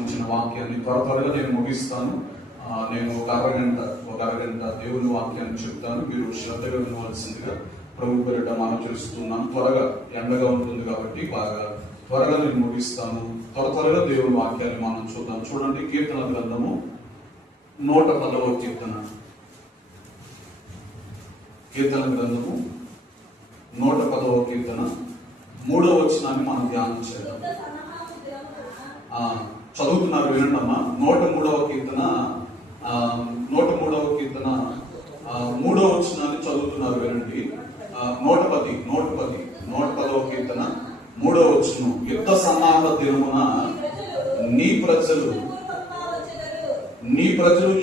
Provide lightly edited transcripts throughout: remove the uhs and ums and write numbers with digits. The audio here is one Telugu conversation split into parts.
ఉంచిన వాక్యాన్ని త్వరగా నేను ముగిస్తాను. నేను ఒక అరగంట దేవుని వాక్యాన్ని చెప్తాను. మీరు శ్రద్ధగా వినవలసిందిగా ప్రభు పేరిట మనం చేస్తున్నాను. త్వరగా ఎండగా ఉంటుంది కాబట్టి బాగా త్వరగా నేను ముగిస్తాను. త్వరగా దేవుని వాక్యాన్ని మనం చూద్దాం. చూడండి, కీర్తన గ్రంథము 110వ కీర్తన. కీర్తన గ్రంథము 110వ కీర్తన 3వ వచనాన్ని మనం ధ్యానం చేద్దాం. చదువుతున్నారు, వినండమ్మా. 103వ కీర్తన 3వ వచనాన్ని చదువుతున్నారు, వినండి. 110వ కీర్తన 3వ వచనం. యుద్ధ సన్నాహ దినమున నీ ప్రజలు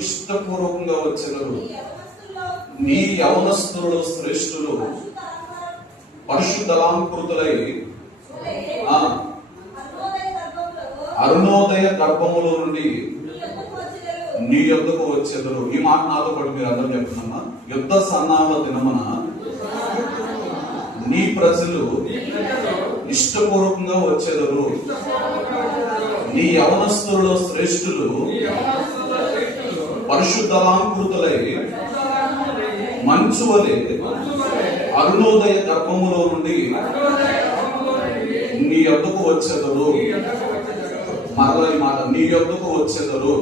ఇష్టపూర్వకంగా వచ్చెదరు. నీ యవనస్తులు శ్రేష్ఠులు పరిశుద్ధలాంకృతులై అరుణోదయ గర్భములో నుండి నీ యొద్దకు వచ్చెదరు. ఈ మాట నాతో పాటు మీరు అందరూ చెప్తున్నా. యుద్ధ సన్నాహ దినమున నీ ప్రజలు ఇష్టపూర్వకంగా వచ్చెదరు. నీ యవనస్తులలో శ్రేష్ఠులు పరిశుద్ధలాంకృతులై మంచు వలె అరుణోదయ గర్భములో నుండి నీ యొద్దకు వచ్చెదరు. మరలా ఈ మాట, నీ యొద్దకు వచ్చెదరు.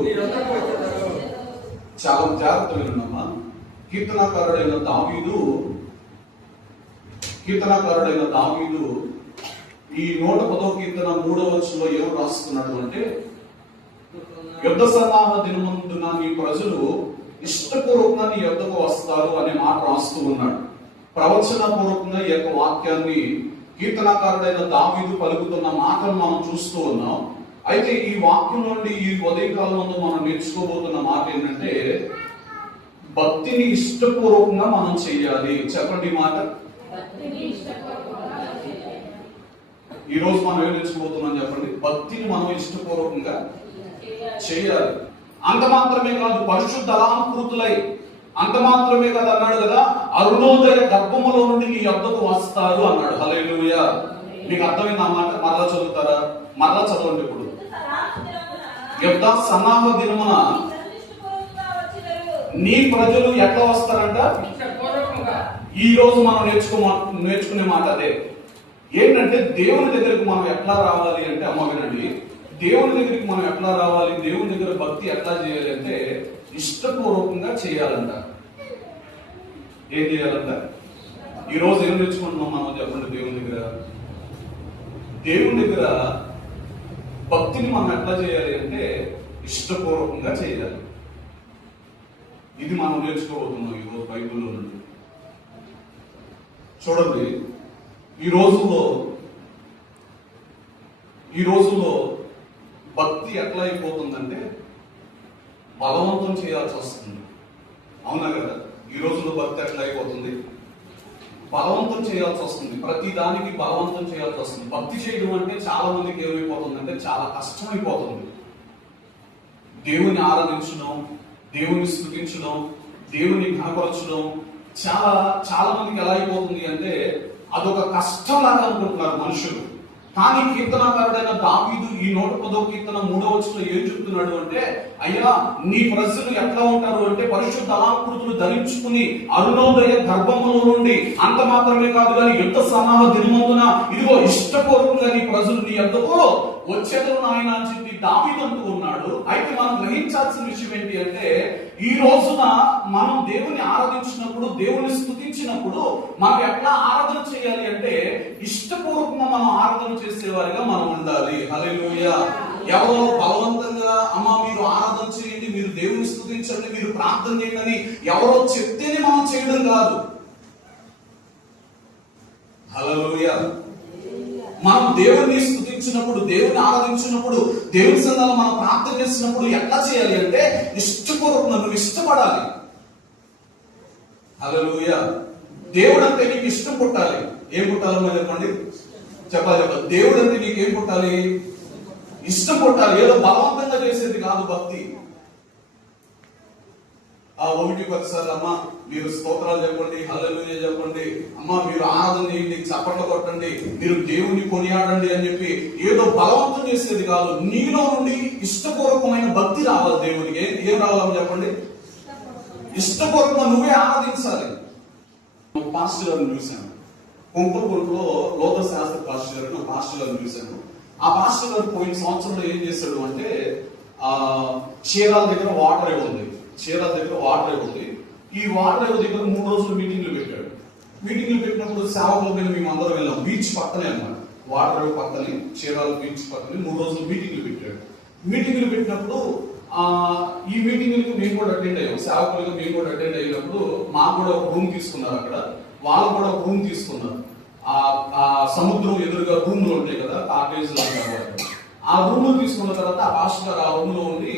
చాలా జాగ్రత్తగా విన్నామా. కీర్తనాకారుడైన దావీదు ఈ 110వ కీర్తన 3వ వచనంలో ఏం రాస్తున్నాడు అంటే, యుద్ధ సన్నాహ దినమందున నీ ప్రజలు ఇష్టపూర్వకంగా నీ యొద్దకు వస్తారు అనే మాట రాస్తూ ఉన్నాడు. ప్రవచన పూర్వకంగా ఈ యొక్క వాక్యాన్ని కీర్తనాకారుడైన దావీదు పలుకుతున్న మాటలు మనం చూస్తూ ఉన్నాం. అయితే ఈ వాక్యం నుండి ఈ ఉదయకాలంలో మనం నేర్చుకోబోతున్న మాట ఏంటంటే, భక్తిని ఇష్టపూర్వకంగా మనం చేయాలి. చెప్పండి ఈ మాట. ఈ రోజు మనం ఏం నేర్చుకోబోతున్నాం చెప్పండి. భక్తిని మనం ఇష్టపూర్వకంగా చేయాలి. అంత మాత్రమే కాదు, పరిశుద్ధలాంకృతులై, అంత మాత్రమే కాదు అన్నాడు కదా, అరుణోదయ గర్భములో నుండి నీ యొద్దకు వస్తారు అన్నాడు. హల్లెలూయా. మీకు అర్థమైంది ఆ మాట? మరలా చదువుతారా? మరలా చదవండి. ఇప్పుడు యుద్ధ సన్నాహ దినమున నీ ప్రజలు ఎట్లా వస్తారంట? ఈ రోజు మనం నేర్చుకునే మాట అదే. ఏంటంటే, దేవుని దగ్గరికి మనం ఎట్లా రావాలి అంటే, అమ్మ వినండి, దేవుని దగ్గరికి మనం ఎట్లా రావాలి, దేవుని దగ్గర భక్తి ఎట్లా చేయాలి అంటే, ఇష్టపూర్వకంగా చేయాలంట. ఏం చేయాలంట? ఈ రోజు ఏం నేర్చుకుంటున్నాం మనం చెప్పండి. దేవుని దగ్గర భక్తిని మనం ఎట్లా చేయాలి అంటే, ఇష్టపూర్వకంగా చేయాలి. ఇది మనం నేర్చుకోబోతున్నాం ఈరోజు బైబిల్లో నుండి. చూడండి, ఈ రోజుల్లో భక్తి ఎట్లా అయిపోతుందంటే, బలవంతం చేయాల్సి వస్తుంది. అవునా కదా? ఈ రోజుల్లో భక్తి ఎట్లా అయిపోతుంది? బలవంతం చేయాల్సి వస్తుంది. ప్రతి దానికి బలవంతం చేయాల్సి వస్తుంది. భక్తి చేయడం అంటే చాలా మందికి ఏమైపోతుందంటే చాలా కష్టమైపోతుంది. దేవుని ఆరాధించడం, దేవుని స్తుతించడం, దేవుని ఘనపరచడం చాలా మందికి ఎలా అయిపోతుంది అంటే, అదొక కష్టం లాగా అనుకుంటున్నారు మనుషులు. కానీ కీర్తనాకారుడైన దావీదు ఈ 110వ కీర్తన 3వ వచనంలో ఏం చెప్తున్నాడు అంటే, అయ్యా నీ ప్రజలు ఎట్లా ఉంటారు అంటే, పరిశుద్ధ అలాకృతులు ధరించుకుని అరుణోదయ గర్భములో నుండి, అంత మాత్రమే కాదు కానీ యుద్ధ సన్నాహ దినమందున ఇదిగో ఇష్టపూర్వకంగా నీ ప్రజలు నీ యొద్దకు వచ్చేదరు నాయన అని చెప్పి దావీదు అంటూ ఉన్నాడు. అయితే మనం గ్రహించాల్సిన విషయం ఏంటి అంటే, ఈ రోజున మనం దేవుని ఆరాధించినప్పుడు, దేవుని స్తుతించినప్పుడు మనం ఎట్లా ఆరాధన చేయాలి అంటే, ఇష్టపూర్వకంగా మనం ఆరాధన చేసేవారిగా మనం ఉండాలి. హల్లెలూయా. ఎవరో బలవంతంగా అమ్మ మీరు ఆరాధన చేయండి, మీరు దేవుని స్తుతించండి, మీరు ప్రార్థన చేయండి అని ఎవరో చెప్తేనే మనం చేయడం కాదు. హల్లెలూయా. మనం దేవుని స్తుతించినప్పుడు, దేవుని ఆరాధించినప్పుడు, దేవుని సంఘాలు మనం ప్రార్థన చేసినప్పుడు ఎట్లా చేయాలి అంటే, ఇష్టపూర్వకంగా నువ్వు ఇష్టపడాలి. హల్లెలూయా. దేవుడు అంటే నీకు ఇష్టం పుట్టాలి. ఏం పుట్టాలమ్మా చెప్పండి? చెప్పాలి. దేవుడు అంటే నీకు ఏం పుట్టాలి? ఇష్టం పుట్టాలి. ఏదో బలవంతంగా చేసేది కాదు భక్తి. ఆ 1-10 సార్లు అమ్మ మీరు స్తోత్రాలు చెప్పండి, హల్లెలూయా చెప్పండి, అమ్మ మీరు ఆరాధన చేయండి, చప్పట్లు కొట్టండి, మీరు దేవుని కొనియాడండి అని చెప్పి ఏదో బలవంతం చేసేది కాదు. నీలో నుండి ఇష్టపూర్వకమైన భక్తి రావాలి దేవునికి. ఏం రావాలని చెప్పండి? ఇష్టపూర్వకంగా నువ్వే ఆరాధించాలి. పాస్టర్ గారిని చూశాను, కొంకులగూడలో లోక శాస్త్ర పాస్టర్ గారు, పాస్టర్ గారిని చూశాను. ఆ పాస్టర్ గారు పోయిన సంవత్సరంలో ఏం చేశాడు అంటే, చీరాల దగ్గర వాటర్ ఏవి ఉంది, చీరాల దగ్గర వాటర్ ఏవి ఉంది, ఈ వాటర్ ఏవి దగ్గర 3 రోజులు మీటింగ్లు పెట్టాడు. మీటింగ్లు పెట్టినప్పుడు సేవకుల మీద మేము అందరం వెళ్ళాం. బీచ్ పక్కనే అన్నమాట, వాటర్ ఏవి పక్కనే, చీరాల బీచ్ పక్కనే 3 రోజులు మీటింగ్లు పెట్టాడు. మీటింగ్లు పెట్టినప్పుడు ఈ మీటింగ్లకు మేము కూడా అటెండ్ అయ్యాం, సేవకులుగా మేము కూడా అటెండ్ అయినప్పుడు మాకు కూడా ఒక రూమ్ తీసుకున్నారు. అక్కడ వాళ్ళు కూడా ఒక రూమ్ తీసుకున్నారు. ఆ సముద్రం ఎదురుగా రూమ్లు ఉంటాయి కదా, కాటేజ్ లాగా, ఆ రూమ్ తీసుకున్న తర్వాత ఆ పాస్టర్ గారు ఆ రూమ్ లో ఉండి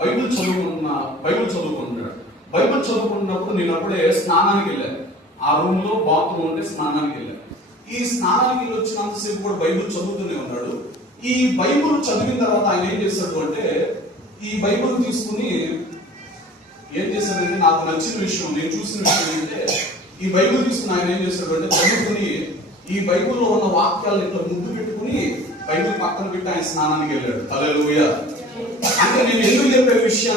బైబిల్ చదువుకుంటున్నాడు. బైబిల్ చదువుకున్నప్పుడు నేను అప్పుడే స్నానానికి వెళ్ళాను. ఆ రూమ్ లో బాత్రూమ్ ఉంటే స్నానానికి వెళ్ళాను. ఈ స్నానానికి వెళ్ళి వచ్చినంతసేపు కూడా బైబిల్ చదువుతూనే ఉన్నాడు. ఈ బైబిల్ చదివిన తర్వాత ఆయన ఏం చేశాడు అంటే, ఈ బైబిల్ తీసుకుని ఏం చేశాడంటే, నాకు నచ్చిన విషయం, నేను చూసిన విషయం ఏంటంటే, ఈ బైబిల్ తీసుకుని ఆయన ఏం చేశాడు అంటే చదువుకుని ఈ బైబిల్లో ఉన్న వాక్యాలను ఇట్లా ముద్దు పెట్టుకుని బైబిల్ పక్కన పెట్టి ఆయన స్నానానికి వెళ్ళాడు. హల్లెలూయా. అంటే నేను ఎందుకు చెప్పే విషయం,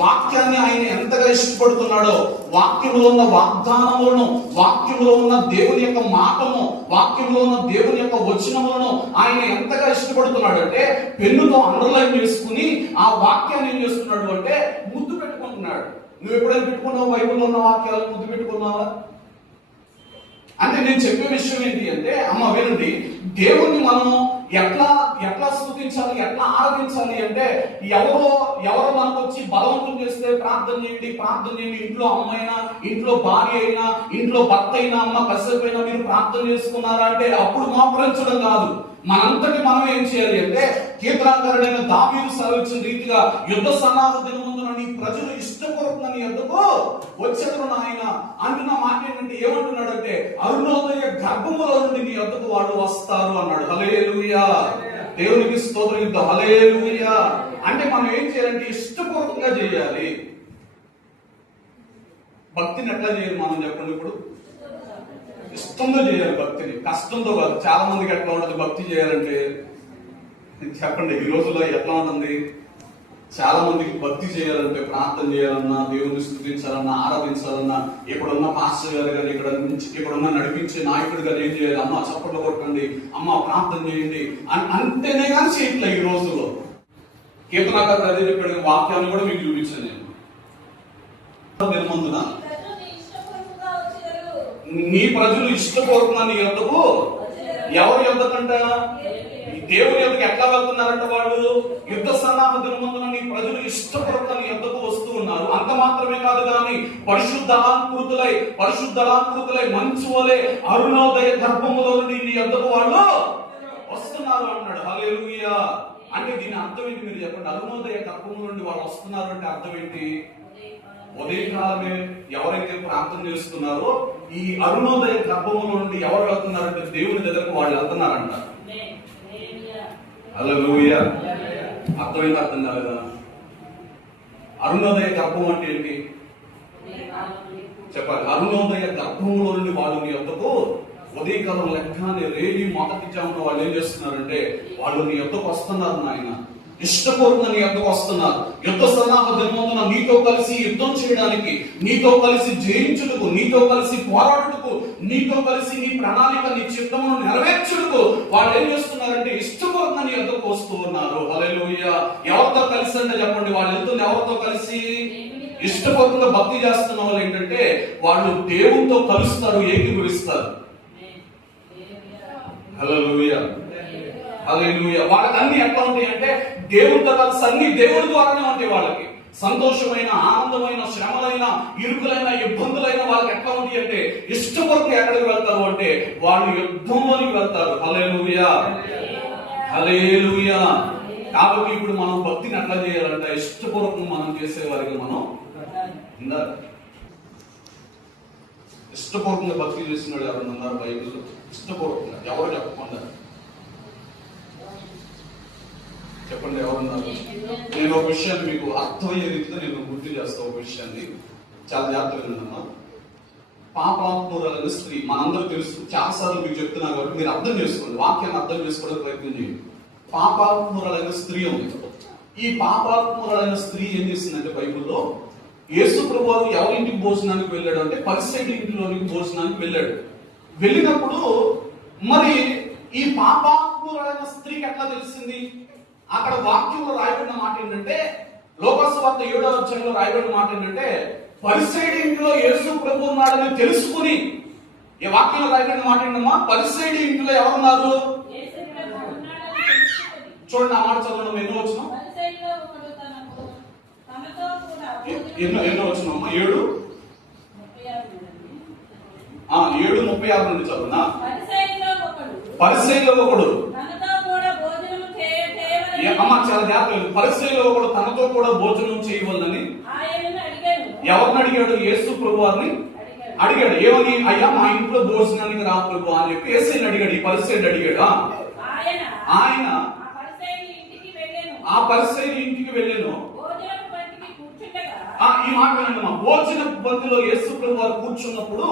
వాక్యాన్ని ఆయన ఎంతగా ఇష్టపడుతున్నాడో, వాక్యంలో ఉన్న వాగ్దానములను, వాక్యంలో ఉన్న దేవుని యొక్క మాటను, వాక్యంలో ఉన్న దేవుని యొక్క వచనములను ఆయన ఎంతగా ఇష్టపడుతున్నాడు అంటే పెన్నుతో అండర్లైన్ చేసుకుని ఆ వాక్యాన్ని ఏం చేస్తున్నాడు అంటే ముద్దు పెట్టుకుంటున్నాడు. నువ్వు ఎప్పుడైనా పెట్టుకున్నావు బైబిల్లో ఉన్న వాక్యాలను ముద్దు పెట్టుకున్నావా? అంటే నేను చెప్పే విషయం ఏంటి అంటే, అమ్మ వినండి, దేవుణ్ణి మనం ఎట్లా స్తుతించాలి, ఎట్లా ఆరాధించాలి అంటే, ఎవరు మనకు వచ్చి బలవంతం చేస్తే ప్రార్థన చేయండి, ఇంట్లో అమ్మైనా, ఇంట్లో భార్య అయినా, ఇంట్లో భర్త అయినా, అమ్మ కసేపైనా మీరు ప్రార్థన చేసుకున్నారా అంటే అప్పుడు మోకరించడం కాదు. మనంతటి మనం ఏం చేయాలి అంటే, కీర్తనాకారుడైన దావీదు సెలవిచ్చిన రీతిగా యుద్ధ సన్నాహ దినమందున నీ ప్రజలు ఇష్టపూర్వకంగా నీ యొద్దకు వచ్చెదరు నాయన అంటున్న మాట ఏంటంటే, ఏమంటున్నాడు అంటే అరుణోదయ గర్భములో నుండి నీ యొద్దకు వాళ్ళు వస్తారు అన్నాడు. హల్లెలూయా, దేవునికి స్తోత్రం యుద్ధ హల్లెలూయా. అంటే మనం ఏం చేయాలంటే ఇష్టపూర్వకంగా చేయాలి. భక్తిని ఎట్లా చేయాలి మనం చెప్పండి? ఇప్పుడు ఇష్టంతో చేయాలి భక్తిని, కష్టంతో కాదు. చాలా మందికి ఎట్లా ఉంటుంది భక్తి చేయాలంటే? చెప్పండి, ఈ రోజుల్లో ఎట్లా ఉంటుంది? చాలా మందికి భక్తి చేయాలంటే, ప్రార్థన చేయాలన్నా, దేవుని స్తుతించాలన్నా, ఆరాధించాలన్నా, ఇక్కడున్న పాస్టర్ గారు కానీ, ఇక్కడున్న నడిపించే నాయకుడు గారు ఏం చేయాలి? అమ్మ చప్పట్లు కొట్టండి, అమ్మ ప్రార్థన చేయండి అంటేనే కానీ చేయట్లే ఈ రోజుల్లో. కీర్తనాకారుడు అదే చెప్పాడు, వాక్యాన్ని కూడా మీకు చూపించాను నేను. దినమందున నీ ప్రజలు ఇష్టపూర్వకంగా నీ యొద్దకు, ఎవరి యొద్దకంట? దేవుని యొద్దకు ఎట్లా వెళ్తున్నారంట వాళ్ళు? యుద్ధ సన్నాహ దినమందున నీ ప్రజలు ఇష్టపూర్వకంగా నీ యొద్దకు వస్తూ ఉన్నారు. అంత మాత్రమే కాదు కానీ పరిశుద్ధ మంచు వలె అరుణోదయ గర్భములో నుండి నీ యొద్దకు వాళ్ళు వస్తున్నారు అన్నాడు. హల్లెలూయా. అంటే దీని అర్థం ఏంటి మీరు చెప్పండి? అరుణోదయ గర్భముల నుండి వాళ్ళు వస్తున్నారు అంటే అర్థం ఏంటి? ఉదయకాలమే ఎవరైతే ప్రార్థన చేస్తున్నారో ఈ అరుణోదయ గర్భముల నుండి ఎవరు వెళ్తున్నారంటే దేవుని దగ్గరకు వాళ్ళు వెళ్తున్నారంట. హల్లెలూయా. అర్థమైంది? అర్థం కాలేదా? అరుణోదయ గర్భం అంటే ఏంటి చెప్పాలి. అరుణోదయ గర్భంలో నుండి వాళ్ళు నీ యొద్దకు ఉదయకాలం లెక్కనే రేడి మొదటి జామున వాళ్ళు ఏం చేస్తున్నారంటే వాళ్ళు నీ యొద్దకు వస్తున్నారు నాయన, ఇష్టపూర్వకంగా నీ యొద్దకు వస్తున్నారు. యుద్ధ సన్నాహ దినమందున నీతో కలిసి యుద్ధం చేయడానికి, నీతో కలిసి జయించుటకు, నీతో కలిసి పోరాడుటకు, నీతో కలిసి నీ ప్రణాళిక, నీ చిత్తమును నెరవేర్చుటకు వాళ్ళు ఏం చేస్తున్నారంటే ఇష్టపూర్వకంగా నీ యొద్దకు వస్తూ ఉన్నారు. హల్లెలూయా. ఎవరితో కలిసి అంటే చెప్పండి? వాళ్ళు వెళ్తుంది ఎవరితో కలిసి? ఇష్టపూర్వకంగా భక్తి చేస్తున్న వాళ్ళు ఏంటంటే వాళ్ళు దేవునితో కలుస్తారు, ఏకీభవిస్తారు. హల్లెలూయా. హల్లెలూయా. వాళ్ళకి అన్ని ఎట్లా ఉంటాయి అంటే దేవునితో కలిసి అన్ని దేవుని ద్వారానే ఉంటాయి. వాళ్ళకి సంతోషమైన, ఆనందమైన, శ్రమలైన, ఇరుకులైన, ఇబ్బందులైన వాళ్ళకి ఎట్లా ఉంటాయి అంటే ఇష్టపూర్వకంగా ఎక్కడికి వెళ్తారు అంటే వాళ్ళు యుద్ధంలోనికి వెళ్తారు. హల్లెలూయా, హల్లెలూయా. కాబట్టి ఇప్పుడు మనం భక్తిని ఎట్లా చేయాలంటే ఇష్టపూర్వకంగా మనం చేసేవారికి మనం ఇష్టపూర్వకంగా భక్తి చేస్తున్నాడు ఎవరు ఉన్నారు బైబిల్లో? ఇష్టపూర్వకంగా ఎవరు చెప్పకుండా చెప్పండి ఎవరున్నారు? నేను ఒక విషయాన్ని మీకు అర్థమయ్యే రీతిలో నేను గుర్తు చేస్తా. ఒక విషయాన్ని చాలా జాగ్రత్తగా విన్నానమ్మా. పాపాత్మురాలైన స్త్రీ మనందరూ తెలుసు, చాలాసార్లు మీకు చెప్తున్నా కాబట్టి మీరు అర్థం చేసుకోండి, వాక్యాన్ని అర్థం చేసుకోవడానికి ప్రయత్నం చేయండి. పాపాత్మురాలైన స్త్రీ ఉంది. ఈ పాపాత్మురాలైన స్త్రీ ఏం చేసిందంటే బైబిల్లో యేసు ప్రభువు ఎవరింటికి భోజనానికి వెళ్ళాడు అంటే పరిసయ్యుల ఇంటిలోనికి భోజనానికి వెళ్ళాడు. వెళ్ళినప్పుడు మరి ఈ పాపాత్మురాలైన స్త్రీకి ఎట్లా తెలిసింది? అక్కడ వాక్యంలో రాయబడిన మాట ఏంటంటే, లోకసువార్త 7వ అధ్యాయంలో రాయబడిన మాట ఏంటంటే, పరిసయ్యుడి ఇంటిలో యేసు ప్రభు ఉన్నాడని తెలుసుకుని, ఈ వాక్యంలో రాయబడిన మాట ఏంటమ్మా? పరిసయ్యుడి ఇంటిలో ఎవరున్నారు? చూడండి ఆ మాట చదవడం. ఎన్నో వచ్చిన ఎన్నో వచ్చినమ్మా? 7:36 నుండి చదువునా. పరిసయ్యులో ఒకడు అమ్మ చాలా జాగ్రత్త. పరిసయ్యులో ఒకడు తనతో కూడా భోజనం చేయవలనని ఎవరిని అడిగాడు? యేసు ప్రభు వారిని అడిగాడు. ఏమని? అయ్యా మా ఇంట్లో భోజనానికి రా ప్రభు అని చెప్పి యేసుని అడిగాడు. ఈ పరిసయ్యుడు అడిగాడు. ఆయన ఆ పరిసయ్యుని ఇంటికి వెళ్ళాను. ఈ మాట వినండి. భోజన బంతిలో యేసు ప్రభు వారు కూర్చున్నప్పుడు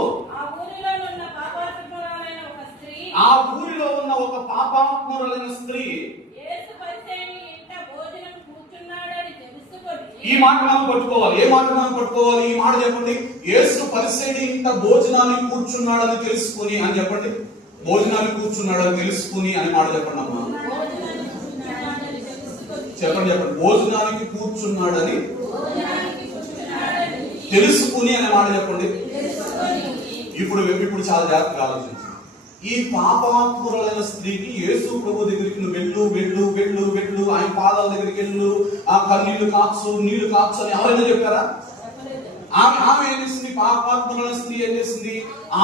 ఆ ఊరిలో ఉన్న ఒక పాపాత్మురాలైన స్త్రీ ఈ మాట మనం పట్టుకోవాలి. ఏ మాట మనం పట్టుకోవాలి? ఈ మాట చెప్పండి. యేసు పరిసయ్యుడి ఇంట భోజనానికి కూర్చున్నాడని తెలుసుకుని అని చెప్పండి. భోజనానికి కూర్చున్నాడని తెలుసుకుని అని మాట చెప్పండి అమ్మా. చెప్పండి చెప్పండి. భోజనానికి కూర్చున్నాడని తెలుసుకుని అనే మాట చెప్పండి. ఇప్పుడు చాలా జాగ్రత్తగా ఆలోచించండి. ఈ పాపాత్మురాలైన స్త్రీకి యేసు ప్రభు దగ్గరికి నువ్వు వెళ్ళు వెళ్ళు వెళ్ళు వెళ్ళు, ఆయన పాదాల దగ్గరికి వెళ్ళు, ఆ కన్నీళ్లు కాచు నీళ్లు కాచు అని ఎవరైనా చెప్పారా? ఆమె ఏం చేసింది? పాపాత్మురాలైన స్త్రీ ఏం చేసింది?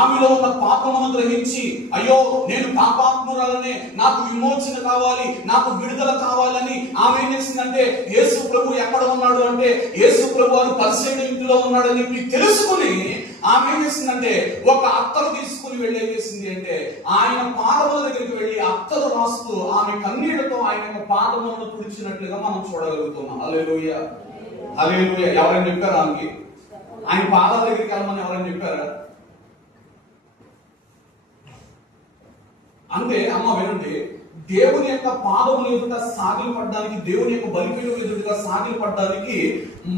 ఆమెలో ఉన్న పాపమును గ్రహించి, అయ్యో నేను పాపాత్మురాలనే, నాకు విమోచన కావాలి, నాకు విడుదల కావాలని ఆమె ఏం చేసిందంటే, యేసు ప్రభు ఎక్కడ ఉన్నాడు అంటే యేసు ప్రభు వారు పరిసయ్యుడి ఇంటిలో ఉన్నాడని తెలుసుకుని ఆమె ఏం చేసిందంటే ఒక అత్తరు తీసుకుని వెళ్ళి ఏం చేసింది అంటే ఆయన పాదముల దగ్గరికి వెళ్ళి అత్తరు రాస్తూ ఆమె కన్నీళ్లతో ఆయన యొక్క పాదములను తుడిచినట్లుగా మనం చూడగలుగుతున్నాం. హల్లెలూయా హల్లెలూయా. ఎవరైనా చెప్పారా ఆమెకి? ఆయన పాదాల దగ్గరికి వెళ్ళమని ఎవరైనా చెప్పారా? అంటే అమ్మ వినండి, దేవుని యొక్క పాదముల ఎదుట సాగిలు పడ్డానికి, దేవుని యొక్క బలిపీఠం ఎదురుగా సాగిలు పడ్డానికి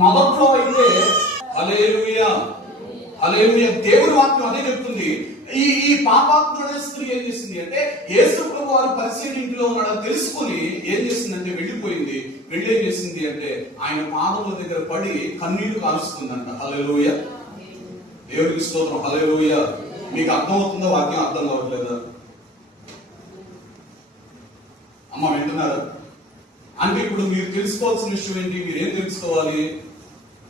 మొదట్లో అయితే హల్లెలూయా హల్లెలూయా దేవుని వాక్యం అదే చెప్తుంది. ఈ పాపాత్మురాలైన స్త్రీ ఏం చేసింది అంటే యేసు ప్రభు వారు పరిసయ్యుడి ఇంటిలో ఉన్నాడని తెలుసుకుని ఏం చేసిందంటే వెళ్ళిపోయింది. వెళ్ళి ఏం చేసింది అంటే ఆయన పాదముల దగ్గర పడి కన్నీళ్లు కారుస్తుందంట. హల్లెలూయా దేవుడికి స్తోత్రం. హల్లెలూయా. మీకు అర్థమవుతుందా? వాక్యం అర్థం కావట్లేదా అమ్మ? వింటున్నారా? అంటే ఇప్పుడు మీరు తెలుసుకోవాల్సిన విషయం ఏంటి? మీరు ఏం తెలుసుకోవాలి?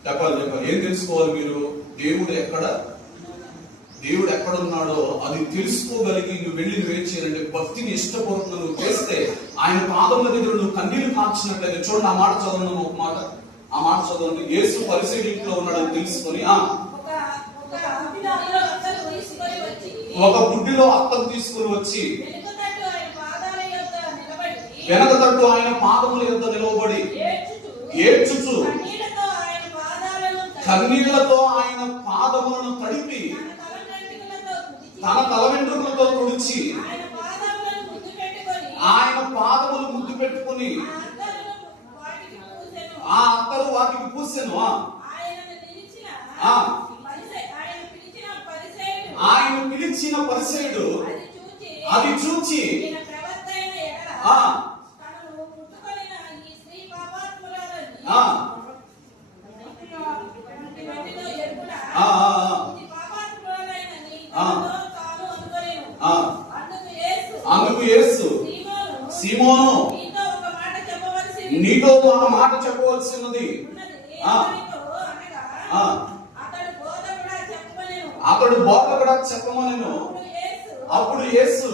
చెప్పాలి. ఏం తెలుసుకోవాలి మీరు? దేవుడు ఎక్కడ ఉన్నాడో అది తెలుసుకోగలిగి నువ్వు వెళ్ళి నువ్వేం చేయాలంటే భక్తిని ఇష్టపూర్వకంగా నువ్వు చేస్తే ఆయన పాదముల దగ్గర నువ్వు కన్నీళ్లు కాచినట్లయితే, చూడండి ఆ మాట చదవండి. ఒక మాట ఆ మాట చదవండి. యేసు పరిసయ్యుడి ఇంట్లో ఉన్నాడని తెలుసుకొని ఒక బుడ్డిలో అత్తను తీసుకుని వచ్చి వెనక తట్టు ఆయన పాదముల యొద్ద నిలవబడి ఏడ్చుచు కన్నీళ్లతో ఆయన పాదములను తడిపి తన తల వెంట్రుకలతో తుడిచి ఆయన పాదములు ముద్దు పెట్టుకుని ఆ అత్తరు వాటికి పూసెను. ఆయన పిలిచిన పరిసయ్యుడు అది చూచి అందుకు యేసు సీమోను నీతో ఒక మాట చెప్పవలసినది. అతడు బోధ కూడా చెప్పమనెను. అప్పుడు యేసు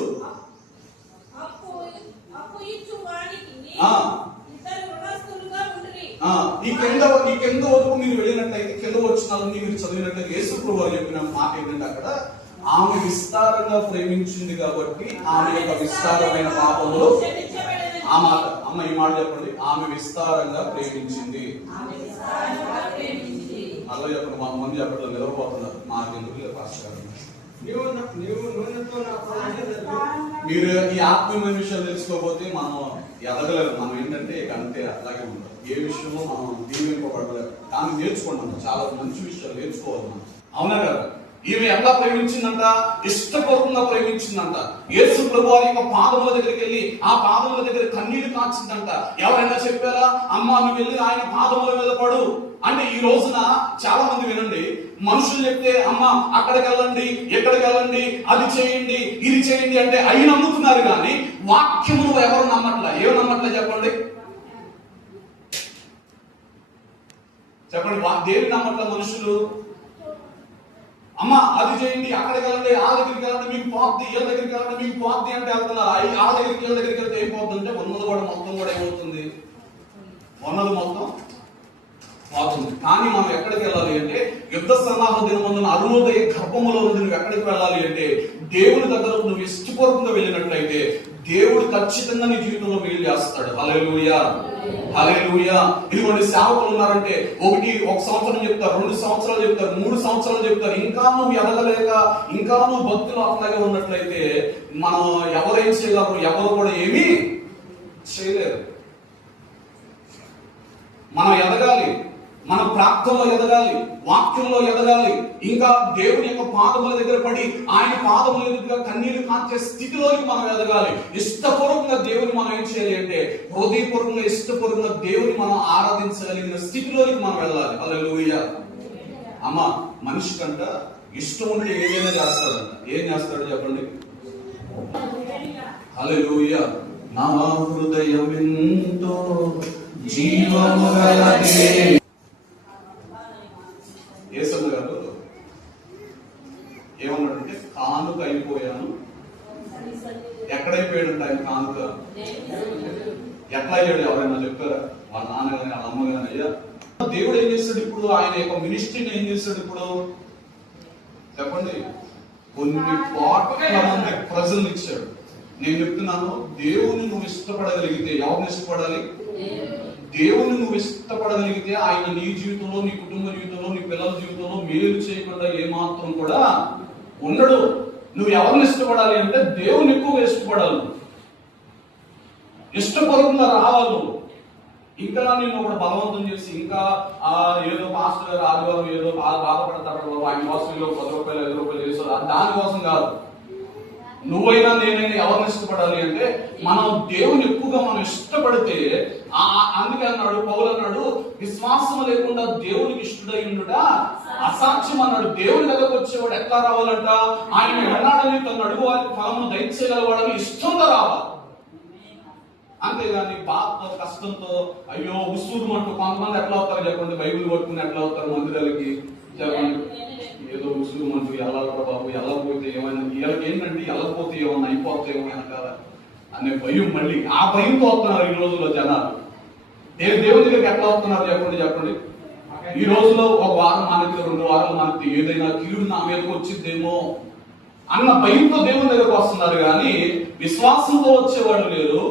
ఈ కింద వరకు మీరు వెళ్ళినట్లయితే, కింద వచ్చినాలని మీరు చదివినట్లయితే యేసు ప్రభువు చెప్పిన మాట ఏంటంటే అక్కడ ఆమె విస్తారంగా ప్రేమించింది కాబట్టి ఆమె యొక్క విస్తారమైన పాపములు ఆ మాట అమ్మ ఈ మాట చెప్పండి, ఆమె విస్తారంగా ప్రేమించింది. అలా చెప్పండి, మన మంది చెప్పడం నిలవబోతున్నారు. నాకు ఎందుకు లేదు పాస్టర్ గారు. మీరు ఈ ఆత్మీయమైన విషయాలు తెలుసుకోకపోతే మనం ఎదగలేదు. మనం ఏంటంటే ఇక అంతే అట్లాగే ఉంటాం. ఏ విషయంలో మనం దీవింపబడలేదు. కానీ నేర్చుకున్నాం, చాలా మంచి విషయాలు నేర్చుకోవాలి మనం. అవునా కదా? ఈమె ఎలా ప్రేమించిందంట? ఇష్టపూర్వకంగా ప్రేమించిందంట. యేసు ప్రభు వారి యొక్క పాదముల దగ్గరికి వెళ్ళి ఆ పాదముల దగ్గర కన్నీరు కాచిందంట. ఎవరైనా చెప్పారా, అమ్మ నువ్వు వెళ్ళి ఆయన పాదముల మీద పడు అంటే? ఈ రోజున చాలా మంది వినండి, మనుషులు చెప్తే అమ్మ అక్కడికి వెళ్ళండి, ఎక్కడికి వెళ్ళండి, అది చేయండి, ఇది చేయండి అంటే అవి నమ్ముతున్నారు. కానీ వాక్యమును ఎవరు నమ్మట్లా. ఏమి నమ్మట్లే చెప్పండి, చెప్పండి. దేవి నమ్మట్ల మనుషులు. అమ్మ అది చేయండి, అక్కడికి వెళ్ళండి, ఆ దగ్గరికి వెళ్ళండి మీకు పోద్ది, ఏ దగ్గరికి వెళ్ళండి మీకు పోద్ది అంటే వెళ్తున్నారు. ఆ దగ్గరికి ఏ దగ్గరికి వెళ్తే ఏం పోద్ది అంటే ఉన్నది కూడా మొత్తం కూడా ఏమవుతుంది, ఉన్నది మొత్తం పోతుంది. కానీ మనం ఎక్కడికి వెళ్ళాలి అంటే యుద్ధ సన్నాహ దినమందున అరుణోదయ గర్భములో నుండి నువ్వు ఎక్కడికి వెళ్ళాలి అంటే దేవుని దగ్గర నువ్వు ఇష్టపూర్వకంగా వెళ్ళినట్లయితే దేవుడు ఖచ్చితంగా నీ జీవితంలో మేలు చేస్తాడు. హల్లెలూయా, హల్లెలూయా. ఇదిగోండి, సేవకులు ఉన్నారంటే ఒక సంవత్సరం చెప్తారు, 2 సంవత్సరాలు చెప్తారు, 3 సంవత్సరాలు చెప్తారు. ఇంకా నువ్వు ఎదగలేక, ఇంకా నువ్వు భక్తులు అట్లాగే ఉన్నట్లయితే మనం ఎవరేం చేయగలరు? ఎవరు కూడా ఏమీ చేయలేరు. మనం ఎదగాలి, మన ప్రార్థనలో ఎదగాలి, వాక్యంలో ఎదగాలి. ఇంకా దేవుని యొక్క పాదముల దగ్గర పడి ఆయన పాదముల దగ్గర కన్నీరు కాచే స్థితిలోకి మనం ఎదగాలి. ఇష్టపూర్వకంగా దేవుని మనం ఏం చేయాలి అంటే హృదయపూర్వకంగా ఇష్టపూర్వకంగా దేవుని మనం ఆరాధించగలిగిన స్థితిలోకి మనం వెళ్ళాలి. హల్లెలూయా. అమ్మ మనిషి కంట ఇష్టం ఉంటే ఏదైనా చేస్తాడంట. ఏం చేస్తాడు చెప్పండి? హల్లెలూయా. నా హృదయం ఎంతో జీవము గలదే. యేసయ్య గారు ఏమన్నాడంటే కానుక అయిపోయాను. ఎక్కడైపోయాడంటే ఆయన కానుక ఎట్లా అయ్యాడు? ఎవరైనా చెప్పారా? వాళ్ళ నాన్న కానీ వాళ్ళ అమ్మ కానీ అయ్యా. దేవుడు ఏం చేస్తాడు ఇప్పుడు? ఆయన యొక్క మినిస్ట్రీని ఏం చేస్తాడు ఇప్పుడు చెప్పండి? కొన్ని కోట్ల మంది ప్రజలు ఇచ్చాడు. నేను చెప్తున్నాను, దేవుని నువ్వు ఇష్టపడగలిగితే, ఎవరిని ఇష్టపడాలి? దేవుని నువ్వు ఇష్టపడగలిగితే ఆయన నీ జీవితంలో, నీ కుటుంబ జీవితంలో, నీ పిల్లల జీవితంలో మేలు చేయకుండా ఏమాత్రం కూడా ఉండడు. నువ్వు ఎవరిని ఇష్టపడాలి అంటే దేవుని ఎక్కువగా ఇష్టపడాలి, ఇష్టపూర్వకంగా రావాలి. ఇంకా నేను ఒకటి బలవంతం చేసి ఇంకా ఏదో పాస్టర్ గారు ఆదివారం ఏదో బాధపడతాడు, ఆయన కోసం 10 రూపాయలు 5 రూపాయలు చేస్తారు, దానికోసం కాదు. నువ్వైనా నేనైనా ఎవరిని ఇష్టపడాలి అంటే మనం దేవుని ఎక్కువగా మనం ఇష్టపడితే, అందుకే అన్నాడు పౌలు అన్నాడు, విశ్వాసం లేకుండా దేవునికి ఇష్టడై ఉండుట అసాధ్యం అన్నాడు. దేవుని దగ్గరకు వచ్చేవాడు ఎట్లా రావాలంట? ఆయన ఎన్నాడని తను అడుగువారికి ఫలమును దయచేయగలవాడని ఇష్టంతో రావాలి. అంతేగాని బాధతో కష్టంతో అయ్యో ఉసూరు అంటూ కొంతమంది ఎట్లా అవుతారు చెప్పండి? బైబిల్ పట్టుకుని ఎట్లా అవుతారు మందిరాలకి చెప్పండి? ఏదో ఉసురు మంటూ వెళ్ళాలరా బాబు, వెళ్ళకపోతే ఏమైనా వీళ్ళకి ఏంటంటే వెళ్ళకపోతే ఏమన్నా అయిపోతాయేమో వెనకాల అనే భయం. మళ్ళీ ఆ భయంతో వస్తున్నారు ఈ రోజుల్లో జనాలు. దేవుని దగ్గరికి ఎట్లా వస్తున్నారు చెప్పండి? ఈ రోజులో 1 వారం మానితే 2 వారాలు మానితే ఏదైనా కీడు నా మీదకి వచ్చిందేమో అన్న భయంతో దేవుని దగ్గరకు వస్తున్నారు. కానీ విశ్వాసంతో వచ్చేవాళ్ళు లేరు,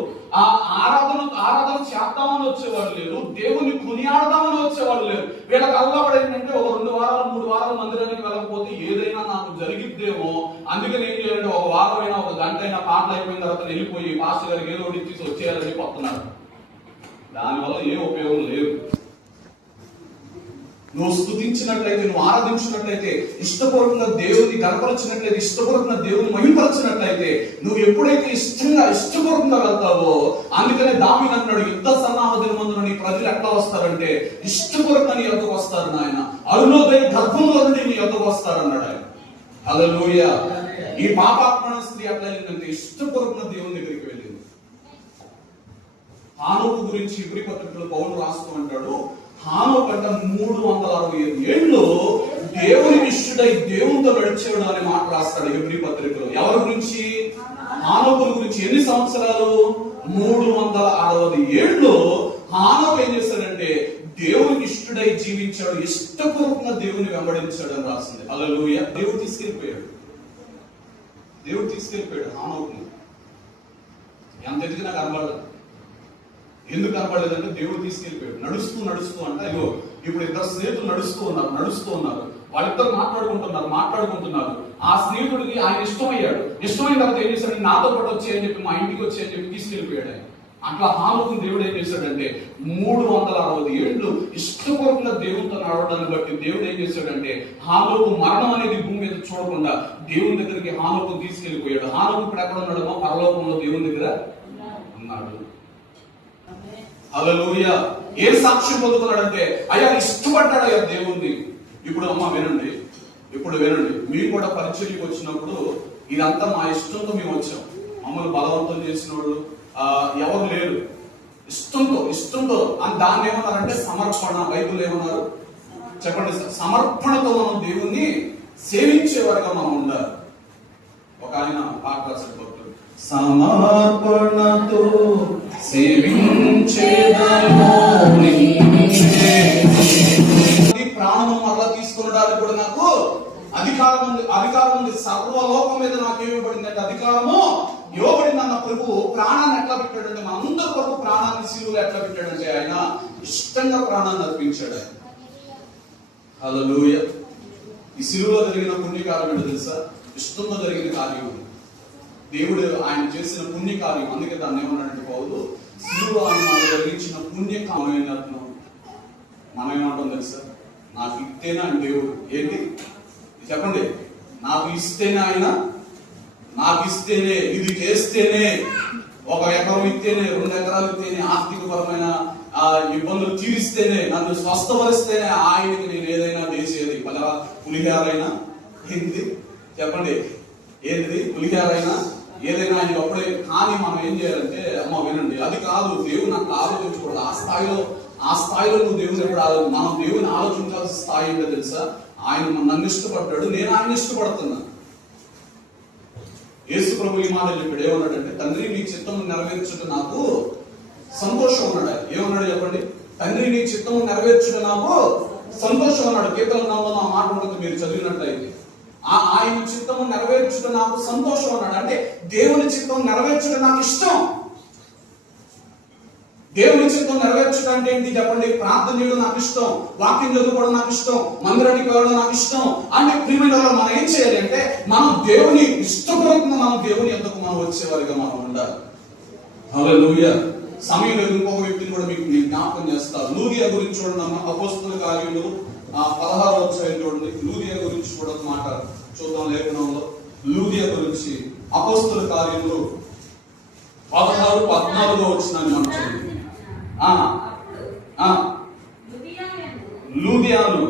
ఆరాధన చేద్దామని వచ్చేవాళ్ళు లేరు, దేవుని కొనియాడదామని వచ్చేవాళ్ళు లేరు. వీళ్ళకి అలవాటు ఏంటంటే 1 వారాలు 3 వారాలు మందిరానికి వెళ్ళకపోతే ఏదైనా నాకు జరిగిద్దేమో, అందుకని ఏం చేయాలంటే 1 వారం అయినా 1 గంట అయినా పాటలు అయిపోయిన తర్వాత వెళ్ళిపోయి పాస్టర్ గారికి ఏదో ఒకటి తీసి వచ్చేయాలని వస్తున్నారు. దానివల్ల ఏ ఉపయోగం లేదు. నువ్వు స్తుతించినట్లయితే, నువ్వు ఆరాధించినట్లయితే, ఇష్టపూర్వకంగా దేవుని గణపరచినట్లయితే, ఇష్టపూర్వకంగా దేవుని మహిమపరచినట్లయితే, నువ్వు ఎప్పుడైతే ఇష్టపూర్వకంగా వెళ్తావో, అందుకనే దావీదు అన్నాడు, యుద్ధ సన్నాహ దినమందున నీ ప్రజలు ఎట్లా వస్తారంటే ఇష్టపూర్వకంగా నీ యొద్దకు వస్తారు నాయన, అరుణోదయ గర్భంలో నుండి నీ యొద్దకు వస్తారన్నాడు ఆయన. హల్లెలూయా. ఈ పాపాత్మన స్త్రీ ఎట్లా వెళ్ళిందంటే ఇష్టపూర్వకంగా దేవుని దగ్గరికి వెళ్ళింది. హానోకు గురించి ఇబ్రీ పత్రికలో పౌలు రాస్తూ అంటాడు, హానోకు అంట 365 ఏళ్ళు దేవుని ఇష్టడై దేవునితో నడిచేవాడు అనే మాట రాస్తాడు ఇబ్రీ పత్రికలో. ఎవరి గురించి? హానోకు గురించి. ఎన్ని సంవత్సరాలు? 360 ఏళ్ళు హానోకు ఏం చేశాడంటే దేవునికి ఇష్టడై జీవించాడు, ఇష్టపూర్వకంగా దేవుని వెంబడించాడు అని రాసింది. హల్లెలూయా. దేవుడు తీసుకెళ్ళిపోయాడు హానోకుని. ఎంత ఎదిగినా కనబడలేదు. ఎందుకు కనపడలేదంటే దేవుడు తీసుకెళ్ళిపోయాడు. నడుస్తూ నడుస్తూ అంటే అయ్యో ఇప్పుడు ఇద్దరు స్నేహితులు నడుస్తూ ఉన్నారు. వాళ్ళిద్దరు మాట్లాడుకుంటున్నారు. ఆ స్నేహితుడికి ఆయన ఇష్టమైన తర్వాత ఏం చేశాడు, నాతో పాటు వచ్చి చెప్పి మా ఇంటికి వచ్చి అని చెప్పి తీసుకెళ్ళిపోయాడు ఆయన. అట్లా హానుకు దేవుడు ఏం చేశాడంటే 360 ఏళ్ళు ఇష్టపూర్వకంగా దేవునితో నడవడాన్ని బట్టి దేవుడు ఏం చేశాడంటే హానుకు మరణం అనేది భూమి మీద చూడకుండా దేవుని దగ్గరికి హానుకు తీసుకెళ్లిపోయాడు. హానుకు ఇప్పుడు ఎక్కడ ఉన్నాడో పరలోకంలో దేవుని దగ్గర ఉన్నాడు. హల్లెలూయా. ఏ సాక్ష్యం పొందుకున్నాడంటే అయ్యా ఇష్టపడ్డాడు అయ్యా దేవుణ్ణి. ఇప్పుడు అమ్మ వినండి, మీరు కూడా పరిచర్యకు వచ్చినప్పుడు ఇదంతా మా ఇష్టంతో మేము వచ్చాం. మమ్మల్ని బలవంతం చేసిన వాళ్ళు ఎవరు లేరు. ఇష్టంతో అని దాన్ని ఏమన్నారంటే సమర్పణ. బైబిల్ ఏమన్నారు చెప్పండి? సమర్పణతో మనం దేవుణ్ణి సేవించేవారుగా మనం ఉండాలి. ఒక ఆయన పాట రాసిన భక్తుడు, సమర్పణతో ప్రాణం మరలా తీసుకునడానికి కూడా నాకు అధికారం ఉంది. సర్వలోకం మీద నాకు ఇవ్వబడింది అంటే అధికారము ఇవ్వబడింది అన్న ప్రభు ప్రాణాన్ని ఎట్లా పెట్టాడంటే మనందరి కొరకు ప్రాణాన్ని శిలువలో ఎట్లా పెట్టాడంటే ఆయన ఇష్టంగా ప్రాణాన్ని అర్పించాడు ఆయన. హల్లెలూయా. ఈ శిలువలో జరిగిన పుణ్యకార్యం ఏంటో తెలుసా? ఇష్టంతో జరిగిన కార్యం. దేవుడు ఆయన చేసిన పుణ్యకార్యం. అందుకే దాన్ని ఏమన్నాడంటే పౌలు శిలువలో ఆయన మనకు జరిగించిన పుణ్యకార్యం ఏంటంటున్నాం. మనం ఏమంటాం తెలుసా? నాకు ఇస్తేనే ఆయన దేవుడు. ఏంటి చెప్పండి? నాకు ఇస్తేనే ఆయన, నాకు ఇస్తేనే, ఇది చేస్తేనే, 1 ఎకరం ఇస్తేనే, 2 ఎకరాలు ఇస్తేనే, ఆర్థికపరమైన ఇబ్బందులు తీరిస్తేనే, నన్ను స్వస్థపరిస్తేనే ఆయనకి నేను ఏదైనా చేసేది. పులిహారైనా ఏంటి చెప్పండి? ఏంటిది పులిహారైనా ఏదైనా ఆయన అప్పుడే. కానీ మనం ఏం చేయాలంటే అమ్మ వినండి, అది కాదు దేవుడు నాకు ఆలోచించకూడదు. ఆ స్థాయిలో నువ్వు దేవుని ఎప్పుడు మనం దేవుని ఆలోచించాల్సిన స్థాయి ఏంటో తెలుసా? ఆయన నన్ను ఇష్టపడ్డాడు, నేను ఆయన ఇష్టపడుతున్నాను. యేసు ప్రభు ఈ మాట చెప్పాడు. ఏమన్నాడంటే తండ్రి నీ చిత్తము నెరవేర్చుట నాకు సంతోషం అన్నాడు. ఏమన్నాడు చెప్పండి? తండ్రి నీ చిత్తము నెరవేర్చుట నాకు సంతోషం అన్నాడు. కీర్తనలో ఆ మాట ఉంటుంది, మీరు చదివినట్లయితే. ఆయన చిత్తము నెరవేర్చుట నాకు సంతోషం అన్నాడు. అంటే దేవుని చిత్తం నెరవేర్చుట నాకు ఇష్టం. దేవుని చిత్తం నెరవేర్చడం అంటే ఏంటి చెప్పండి? ప్రార్థన చేయడం నాకు ఇష్టం, వాక్యం చదువుకోవడం నాకు ఇష్టం, మందిరానికి వెళ్ళడం నాకు ఇష్టం. అంటే ప్రియమైన మనం ఏం చేయాలి అంటే మనం దేవుని ఇష్టపూర్వకంగా మనం దేవుని ఎందుకు మనం వచ్చేవారిగా మనం ఉండాలి. హల్లెలూయా. సమయం లేదు, ఇంకొక వ్యక్తిని కూడా మీకు జ్ఞాపకం చేస్తారు. లూదియా గురించి చూడండి. అపోస్తలుల కార్యములు 16వ అధ్యాయం చూడండి. లూదియా గురించి కూడా మాట చూద్దాం లేఖనంలో. లూదియా గురించి అపోస్తలుల కార్యములు 16-14 వచ్చినాన్ని మనం చదివి. లూదియాను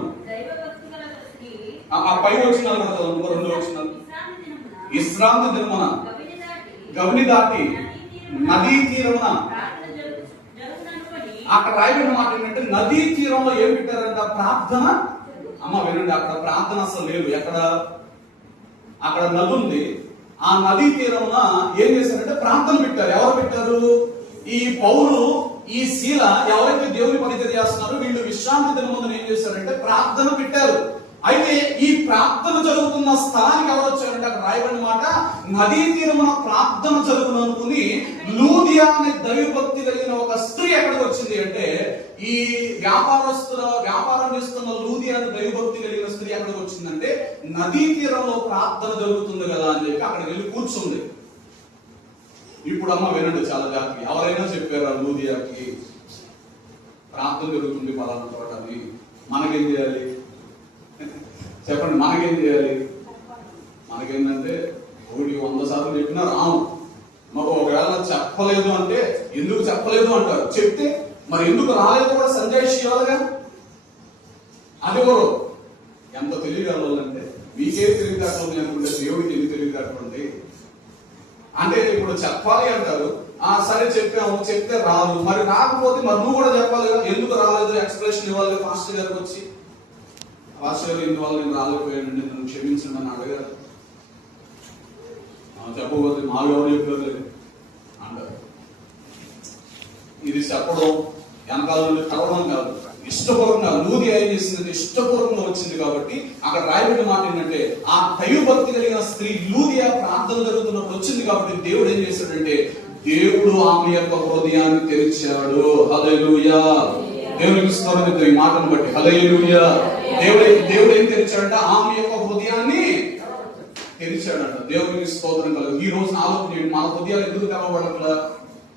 ఆ పై వచ్చినాలు కూడా 2 వచ్చినాలు. విశ్రాంతి దినమున గవిని దాటి నదీ తీరమున. అక్కడ రాయబడిన మాట ఏంటంటే నదీ తీరంలో ఏం పెట్టారంట? ప్రార్థన. అమ్మ వినండి, అక్కడ ప్రార్థన అసలు లేదు. అక్కడ నది ఉంది. ఆ నదీ తీరమున ఏం చేశారంటే ప్రార్థన పెట్టారు. ఎవరు పెట్టారు? ఈ పౌలు, ఈ శీల ఎవరైతే దేవుని పరిచయం చేస్తున్నారో వీళ్ళు విశ్రాంతి దినమున ఏం చేశారంటే ప్రార్థన పెట్టారు. అయితే ఈ ప్రార్థన జరుగుతున్న స్థలానికి ఎవరు వచ్చారంటే అక్కడ రాయబడిన మాట నదీ తీరమున ప్రార్థన జరుగును అనుకుని లూదియా అనే దైవభక్తి కలిగిన ఒక స్త్రీ ఎక్కడికి వచ్చింది అంటే ఈ వ్యాపారం చేస్తున్న లూదియా అనే దైవభక్తి కలిగిన స్త్రీ ఎక్కడికి వచ్చిందంటే నదీ తీరంలో ప్రార్థన జరుగుతుంది కదా అని చెప్పి అక్కడికి వెళ్ళి కూర్చుంది. ఇప్పుడు అమ్మ వినండి చాలా జాగ్రత్తగా. ఎవరైనా చెప్పారా లూదియాకి ప్రార్థన జరుగుతుంది పలానా చోట అని? మనకేం చేయాలి చెప్పండి? మనకేం చేయాలి? మనకేంటంటే 100 సార్లు చెప్పినా రాము. మాకు ఒకవేళ చెప్పలేదు అంటే ఎందుకు చెప్పలేదు అంటారు. చెప్తే మరి ఎందుకు రాలేదు కూడా సంజయ్ శివాలుగా. అది ఎవరు ఎంత తెలియగలంటే మీకే తెలివితేటలు అనుకుంటే దేవుడికి ఎన్ని తెలివితేటలుంది అంటే ఇప్పుడు చెప్పాలి అంటారు. సరే చెప్పాము, చెప్తే రాదు. మరి రాకపోతే మరి నువ్వు కూడా చెప్పాలి కదా, ఎందుకు రాలేదు ఎక్స్ప్లెనేషన్ ఇవ్వాలి. పాస్టర్ గారికి వచ్చి పాస్టర్ గారు ఇందువల్ల నేను రాలేకపోయానండి, నన్ను క్షమించండి అని అడగారు. చెప్పకపోతే మాకు ఎవరు చెప్పలేదు అంటారు. ఇది చెప్పడం వెనకాల నుండి కలవడం కాదు, ఇష్టపూర్వకంగా. లూదియా ఏం చేసిందంటే ఇష్టపూర్వకంగా వచ్చింది కాబట్టి అక్కడ రాయబడిన మాట ఏంటంటే ఆ దైవభక్తి కలిగిన స్త్రీ లూదియా ప్రార్థన జరుగుతున్నప్పుడు వచ్చింది కాబట్టి దేవుడు ఏం చేశాడంటే దేవుడు ఆమె యొక్క హృదయాన్ని తెరిచాడు. హల్లెలూయా. దేవునికి స్తోత్రం. ఈ మాటను బట్టి హల్లెలూయా. దేవుడు ఏం తెరిచాడంట? ఆమె యొక్క హృదయాన్ని తెరిచాడంట. దేవునికి స్తోత్రం కలదు. ఈ రోజున ఆలోచన, మన హృదయాలు ఎందుకు తెరవబడట్లా?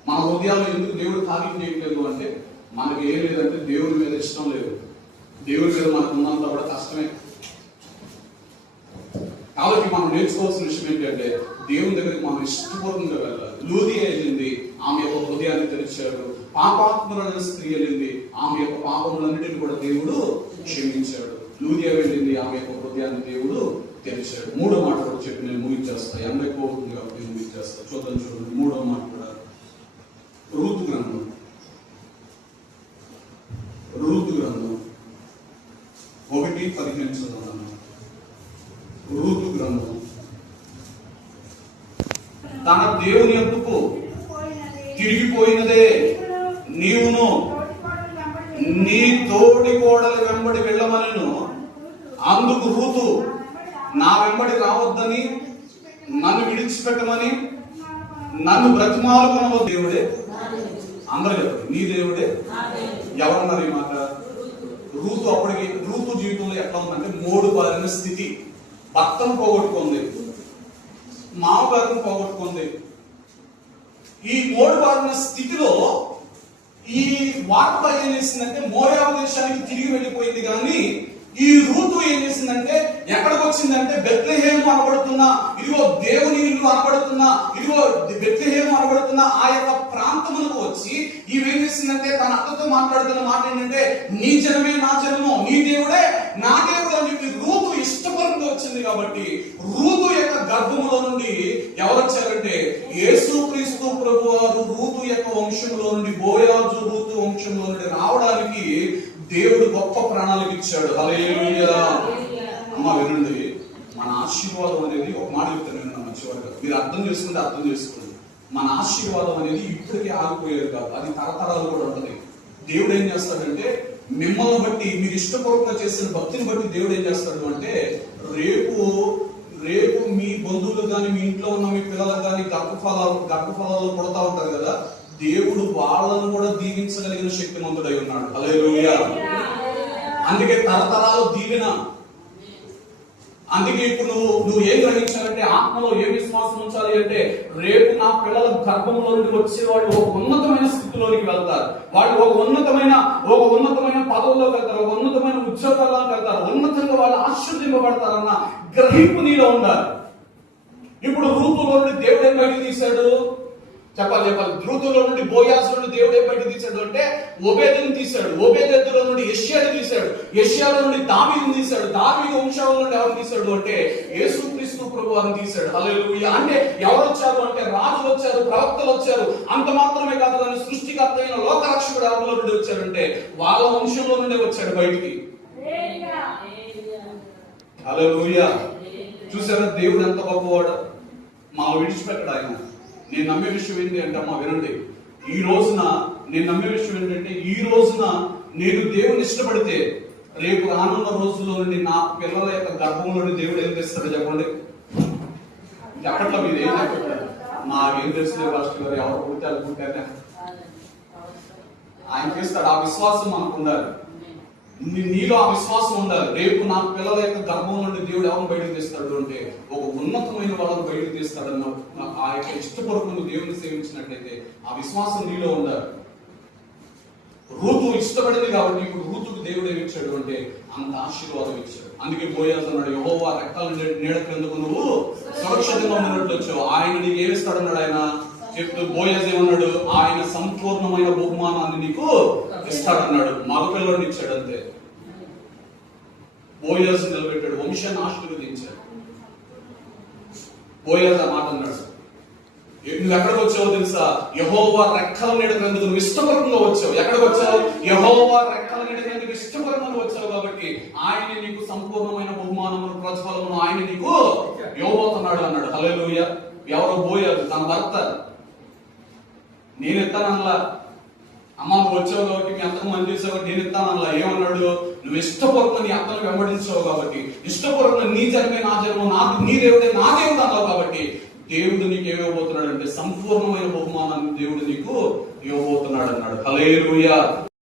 మన హృదయాలు ఎందుకు దేవుడు కార్యం చేయట్లేదు అంటే, మనకి ఏం లేదంటే దేవుడి మీద ఇష్టం లేదు. దేవుడి మీద మనకు ఉన్నంత కూడా కష్టమే. కాబట్టి మనం నేర్చుకోవాల్సిన విషయం ఏంటంటే, దేవుని దగ్గరికి మనం ఇష్టపూర్వకంగా వెళ్ళాలి. లూదియా వెళ్ళింది, ఆమె యొక్క హృదయాన్ని తెరిచాడు. పాపాత్ములైన స్త్రీ వెళ్ళింది, ఆమె యొక్క పాపములన్నిటిని కూడా దేవుడు క్షమించాడు. లూదియా వెళ్ళింది, ఆమె యొక్క హృదయాన్ని దేవుడు తెరిచాడు. మూడో మాట కూడా చెప్పి నేను ముగించేస్తా. 80 కోట్లు కాబట్టి ముగించేస్తా. చూడండి. మూడో మాట కూడా రూతు గ్రంథం 1:15 చదువుతాను. రూతు గ్రంథం. తన దేవుని యొద్దకు తిరిగిపోయినదే నీవును నీ తోడి కోడలి వెంబడి వెళ్ళమనెను. అందుకు రూతు, నా వెంబడి రావద్దని, నన్ను విడిచిపెట్టమని నన్ను బ్రతిమాలుకున్న దేవుడే. అందరూ చెప్పండి, నీ దేవుడే. ఎవరన్నారు ఈ మాట? రూతు. అప్పటికి రూతు జీవితంలో ఎట్లా ఉందంటే, మూడు బారిన స్థితి. భర్తను పోగొట్టుకుంది, మామగారిని పోగొట్టుకుంది. ఈ మూడు బారిన స్థితిలో ఈ వార్త ఏం చేసిందంటే, మోయాబు దేశానికి తిరిగి వెళ్ళిపోయింది. కానీ ఈ రూతు ఏం చేసిందంటే, ఎక్కడికి వచ్చిందంటే, బెత్లెహేము అనబడుతున్నా, ఇదిగో దేవుని ఇల్లు అనబడుతున్నా, ఇదిగో బెత్లెహేము అనబడుతున్నా ఆ యొక్క ప్రాంతములకు వచ్చి ఈమెం చేసిందంటే, తన అత్తతో మాట్లాడుతున్న మాట ఏంటంటే, నీ జనమే నా జనము, నీ దేవుడే నా దేవుడు అని చెప్పి రూతు ఇష్టపరంగా వచ్చింది. కాబట్టి రూతు యొక్క గర్భములో నుండి ఎవరు వచ్చారంటే, యేసుక్రీస్తు ప్రభువారు రూతు యొక్క వంశంలో నుండి, బోయాజు రూతు వంశంలో నుండి రావడానికి దేవుడు గొప్ప ప్రణాళిక ఇచ్చాడు. హల్లెలూయా. అమ్మ వినండి, మన ఆశీర్వాదం అనేది, ఒక మాట చెప్తాను మంచివారుగా, మీరు అర్థం చేసుకోండి. మన ఆశీర్వాదం అనేది ఇప్పటికే ఆగిపోయేది కాదు, అది తరతరాలు కూడా ఉంటది. దేవుడు ఏం చేస్తాడంటే, మిమ్మల్ని బట్టి, మీరు ఇష్టపూర్వకంగా చేసిన భక్తిని బట్టి దేవుడు ఏం చేస్తాడు అంటే, రేపు మీ బంధువులు కానీ, మీ ఇంట్లో ఉన్న మీ పిల్లలకు కానీ గర్భఫలాలు పుడతా ఉంటారు కదా, దేవుడు వాళ్ళను కూడా దీవించగలిగిన శక్తిమంతుడై ఉన్నాడు. హల్లెలూయా. అందుకే తరతరాలు దీవెన. అందుకే ఇప్పుడు నువ్వు ఏం గ్రహించాలంటే, ఆత్మలో ఏ విశ్వాసం ఉంచాలి అంటే, రేపు నా పిల్లల గర్భంలో నుండి వచ్చే వాళ్ళు ఒక ఉన్నతమైన స్థితిలోనికి వెళ్తారు. వాళ్ళు ఒక ఉన్నతమైన పదవుల్లోకి వెళ్తారు, ఒక ఉన్నతమైన ఉద్యోగాల్లోకి వెళ్తారు, ఉన్నతంగా వాళ్ళు ఆశీర్వదింపబడతారన్న గ్రహింపు నీలో ఉండాలి. ఇప్పుడు రూతులో నుండి దేవుడు ఏం బయట తీశాడు? చెప్పాలి. రూతులో నుండి, బోయాజు నుండి దేవుడు ఏం బయట తీశాడు అంటే, ఓబేదుని తీశాడు. ఓబేదెద్దులో నుండి యెషయాని తీశాడు. యెషయాలో నుండి దావీదుని తీశాడు. దావీదు వంశాల నుండి ఎవరు తీశాడు అంటే, యేసుక్రీస్తు ప్రభువుని తీశాడు. హల్లెలూయా. అంటే ఎవరు వచ్చారు అంటే, రాజులు వచ్చారు, ప్రవక్తలు వచ్చారు. అంత మాత్రమే కాదు, దాని సృష్టికర్త అయిన లోకరక్షకుడు ఎవరిలో నుండి వచ్చాడంటే, వాళ్ళ వంశంలో నుండే వచ్చాడు బయటికి. హల్లెలూయా. చూసారా దేవుడు ఎంత గొప్పవాడు? మా విడిచిపెట్టడు ఆయన. నేను నమ్మే విషయం ఏంటి అంటే, అమ్మా వినండి, ఈ రోజున నేను నమ్మే విషయం ఏంటంటే, ఈ రోజున నేను దేవుని ఇష్టపడితే, రేపు రానున్న రోజుల్లో నుండి నా పిల్లల యొక్క గర్భంలో నుండి దేవుడు ఏం తెస్తాడో చెప్పండి. ఎప్పట్లో మీరు ఏం చెప్పారు? మాకేం తెలుసులే పాస్టర్ గారు, ఎవరు పుట్టారు ఆయన చేస్తాడు. ఆ విశ్వాసం మనకు ఉండాలి. నీలో ఆ విశ్వాసం ఉండాలి. రేపు నా పిల్లల యొక్క గర్భం నుండి దేవుడు ఎవరు బయటకు తీస్తాడు అంటే, ఒక ఉన్నతమైన వాళ్ళని బయటకు తీస్తాడన్న ఆ యొక్క ఇష్టపూర్వకంగా దేవుని సేవించినట్లయితే ఆ విశ్వాసం నీలో ఉండాలి. రూతు ఇష్టపడింది కాబట్టి ఇప్పుడు రూతుకు దేవుడు ఏమి ఇచ్చాడు అంటే, అంత ఆశీర్వాదం ఇచ్చాడు. అందుకే బోయాజు అన్నాడు, యెహోవా రెక్కల నీడ క్రిందకు నువ్వు సురక్షితంగా ఉన్నట్టు వచ్చావు. ఆయన నీకు ఏమిస్తాడన్నాడు? ఆయన చెప్తూ బోయాజు ఏమన్నాడు? ఆయన సంపూర్ణమైన బహుమానాన్ని నీకు ఇస్తాడన్నాడు. మగపిల్లడిని ఇచ్చాడు అంతే. బోయాజు నిలబెట్టాడు, వంశాన్ని ఆశీర్వదించాడు. బోయాజు ఆ మాట అన్నాడు, నువ్వు ఎక్కడికి వచ్చావు తెలుసా? యెహోవా రెక్కల నీడ క్రిందకు నువ్వు ఇష్టపూర్వకంగా వచ్చావు. ఎక్కడికి వచ్చావు? యెహోవా రెక్కల నీడ క్రిందకు ఇష్టపూర్వకంగా వచ్చావు కాబట్టి ఆయన నీకు సంపూర్ణమైన బహుమానమును, ప్రతిఫలమును ఆయన నీకు ఇవ్వబోతున్నాడు అన్నాడు. హల్లెలూయా. ఎవరో బోయాజు తన భర్త, నేను ఎత్తానల్లా, అమ్మ నువ్వు వచ్చావు కాబట్టి, మీ అత్తకు మంది చేసావు కాబట్టి నేను ఎత్తానల్లా. ఏమన్నాడు? నువ్వు ఇష్టపూర్వకంగా నీ అత్తను వెంబడించావు కాబట్టి, ఇష్టపూర్వకంగా నీ జన్మే నా జన్మ, నీ దేవుడే నా దేవుడు అన్నావు కాబట్టి, దేవుడు నీకు ఏమివ్వబోతున్నాడు అంటే సంపూర్ణమైన బహుమానాన్ని దేవుడు నీకు ఇవ్వబోతున్నాడు అన్నాడు. హల్లెలూయా.